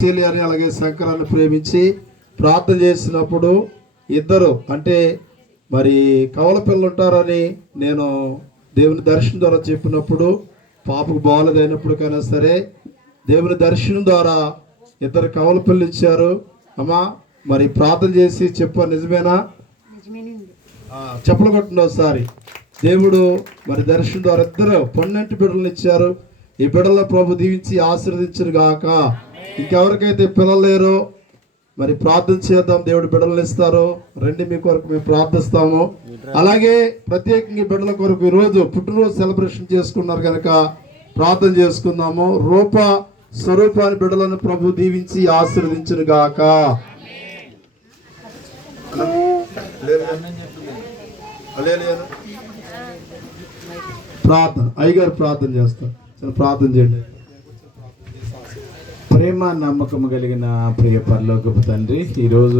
అని అలాగే శంకరాన్ని ప్రేమించి ప్రార్థన చేసినప్పుడు ఇద్దరు అంటే మరి కవల పిల్లలు ఉంటారని నేను దేవుని దర్శనం ద్వారా చెప్పినప్పుడు పాపకు బాగలేదైనప్పటికైనా సరే దేవుని దర్శనం ద్వారా ఇద్దరు కవల పిల్లలు ఇచ్చారు. అమ్మా మరి ప్రార్థన చేసి చెప్ప నిజమేనా? చెప్పులు కొట్టిన ఒకసారి దేవుడు మరి దర్శనం ద్వారా ఇద్దరు 12 బిడ్డలను ఇచ్చారు. ఈ బిడ్డల ప్రభు దీవించి ఆశీర్వదించును గాక. ఇంకెవరికైతే పిల్లలు లేరో మరి ప్రార్థన చేద్దాం, దేవుడు బిడ్డలు ఇస్తారు. రండి, మీ కొరకు మేము ప్రార్థిస్తాము. అలాగే ప్రత్యేకంగా బిడ్డల కొరకు ఈరోజు పుట్టినరోజు సెలబ్రేషన్ చేసుకున్నారు కనుక ప్రార్థన చేసుకుందాము. రూప స్వరూపాన్ని బిడ్డలను ప్రభు దీవించి ఆశీర్వదించును గాక. ప్రార్థన అయ్యగారు ప్రార్థన చేస్తారు. ప్రార్థన చేయండి. ప్రేమ నమ్మకం కలిగిన ప్రియ పరలోకపు తండ్రి, ఈరోజు